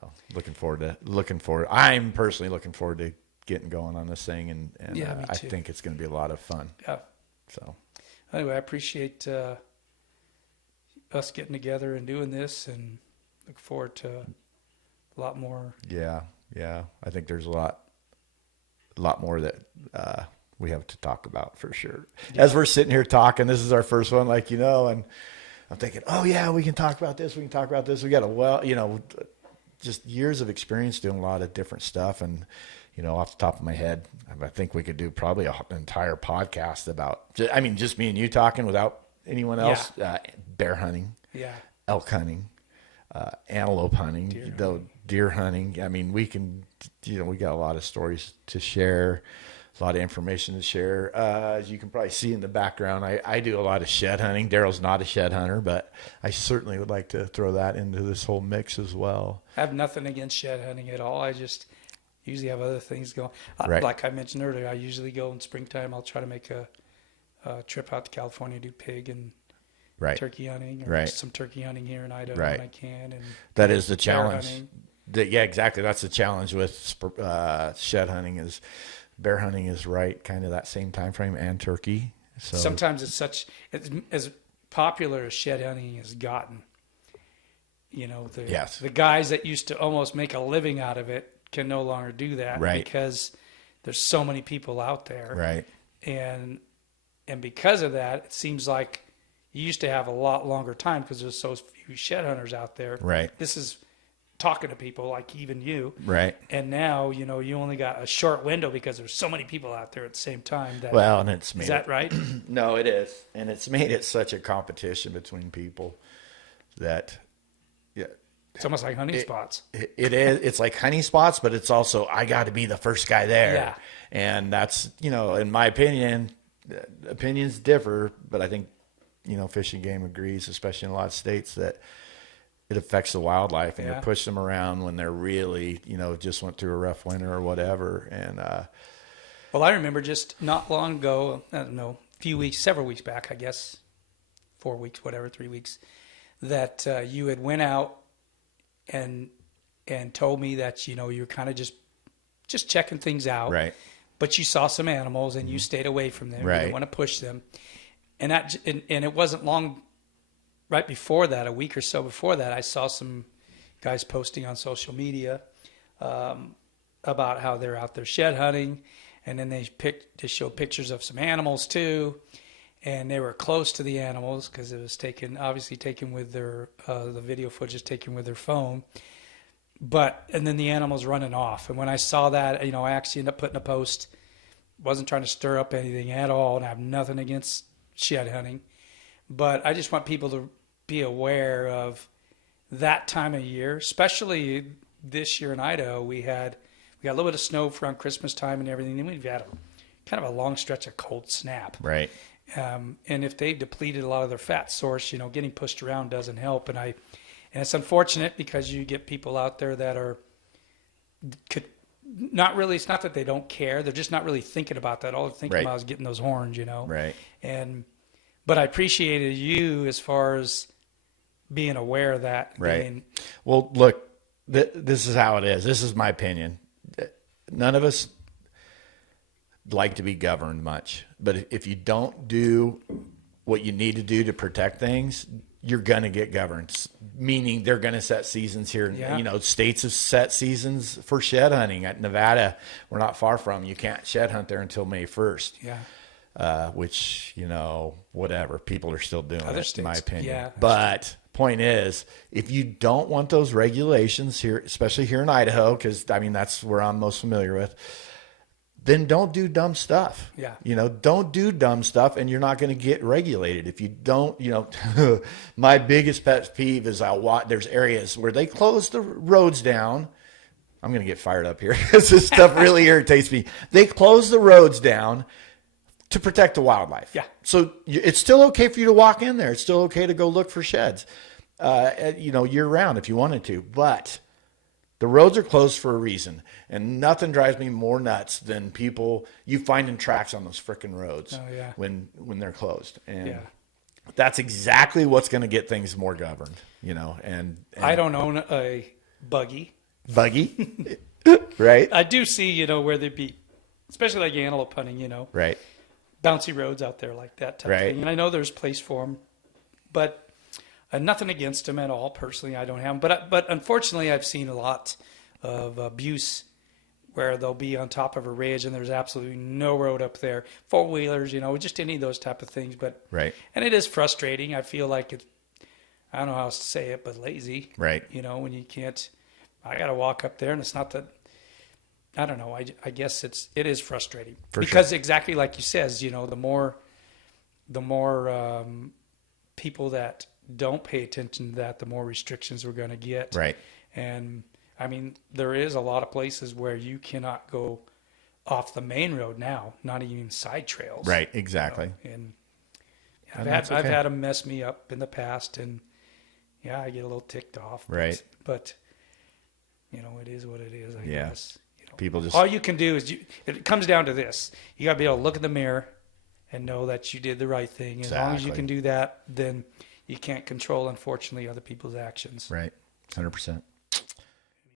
So looking forward. I'm personally looking forward to getting going on this thing, and Yeah, me I too. think it's going to be a lot of fun. Yeah. So Anyway, I appreciate us getting together and doing this, and look forward to a lot more. yeah, I think there's a lot more that we have to talk about for sure. Yeah. As we're sitting here talking, this is our first one, like, you know, and I'm thinking, oh yeah, we can talk about this. We can talk about this. We got just years of experience doing a lot of different stuff. And, you know, off the top of my head, I think we could do probably an entire podcast about, just me and you talking without anyone else. Bear hunting, elk hunting, antelope hunting, deer hunting. I mean, we can, we got a lot of stories to share, a lot of information to share. As you can probably see in the background, I do a lot of shed hunting. Daryl's not a shed hunter, but I certainly would like to throw that into this whole mix as well. I have nothing against shed hunting at all. I just usually have other things going. Right. Like I mentioned earlier, I usually go in springtime. I'll try to make a trip out to California, do pig and turkey hunting, or some turkey hunting here in Idaho when I can. And that is the bear challenge. hunting. Yeah, exactly. That's the challenge with shed hunting is bear hunting is kind of that same time frame, and turkey. So sometimes it's as popular as shed hunting has gotten. You know, the guys that used to almost make a living out of it can no longer do that because there's so many people out there. Right. And because of that, it seems like you used to have a lot longer time because there's so few shed hunters out there. Right. This is talking to people like even you. Right. And now, you only got a short window because there's so many people out there at the same time. And it's made is that right? No, it is. And it's made it such a competition between people that, it's almost like hunting spots. It is. It's like hunting spots, but it's also, I got to be the first guy there. Yeah. And that's, in my opinion, opinions differ, but I think, Fish and Game agrees, especially in a lot of states, that it affects the wildlife, and you push them around when they're really, just went through a rough winter or whatever. And, well, I remember just not long ago, I don't know, several weeks back, I guess, 4 weeks, whatever, 3 weeks, that you had went out and told me that, you were kind of just checking things out. Right. But you saw some animals and you stayed away from them. Right. You didn't want to push them. And it wasn't long right before that, a week or so before that, I saw some guys posting on social media about how they're out there shed hunting. And then they showed pictures of some animals too. And they were close to the animals because it was obviously taken with their, the video footage is taken with their phone. And then the animals running off. And when I saw that, I actually ended up putting a post. Wasn't trying to stir up anything at all, and I have nothing against shed hunting. But I just want people to be aware of that time of year, especially this year in Idaho. We got a little bit of snow around Christmas time and everything. Then we've had kind of a long stretch of cold snap. Right. And if they've depleted a lot of their fat source, getting pushed around doesn't help. And it's unfortunate because you get people out there that could not really. It's not that they don't care; they're just not really thinking about that. All they're thinking about is getting those horns, Right. But I appreciated you as far as being aware of that. Right. Well, look, this is how it is. This is my opinion. None of us like to be governed much, but if you don't do what you need to do to protect things, you're going to get governed, meaning they're going to set seasons here. Yeah. States have set seasons for shed hunting. At Nevada, we're not far from. You can't shed hunt there until May 1st. Yeah. Which, whatever. People are still doing Other it, states, in my opinion. yeah. But point is, if you don't want those regulations here, especially here in Idaho, because, that's where I'm most familiar with, then don't do dumb stuff. Yeah. Don't do dumb stuff, and you're not going to get regulated. If you don't, my biggest pet peeve is there's areas where they close the roads down. I'm going to get fired up here because this stuff really irritates me. They close the roads down to protect the wildlife. Yeah. So it's still okay for you to walk in there. It's still okay to go look for sheds, year round if you wanted to, but the roads are closed for a reason, and nothing drives me more nuts than people you finding tracks on those frickin' roads when they're closed. And that's exactly what's going to get things more governed, and I don't own a buggy. buggy, right? I do see, you know, where they'd be, especially like antelope hunting, you know, Right. bouncy roads out there like that type of Right. thing. And I know there's place for them, but nothing against them at all. Personally, I don't have them. But unfortunately, I've seen a lot of abuse where they'll be on top of a ridge and there's absolutely no road up there. Four-wheelers, you know, just any of those type of things. But Right. and it is frustrating. I feel like it's, I don't know how else to say it, but lazy. Right. You know, when you can't, I got to walk up there and it's not that, I don't know. I guess it is frustrating because exactly like you says, you know, the more people that don't pay attention to that, the more restrictions we're going to get. Right. And I mean, there is a lot of places where you cannot go off the main road now, not even side trails. Right. Exactly. You know? And And that's I've okay. had them mess me up in the past, and yeah, I get a little ticked off. Right. But you know, it is what it is. I Yeah. guess. You know, People just all you can do is it comes down to this: you got to be able to look in the mirror and know that you did the right thing. As long as you Exactly. can do that, then you can't control, unfortunately, other people's actions. right. 100%.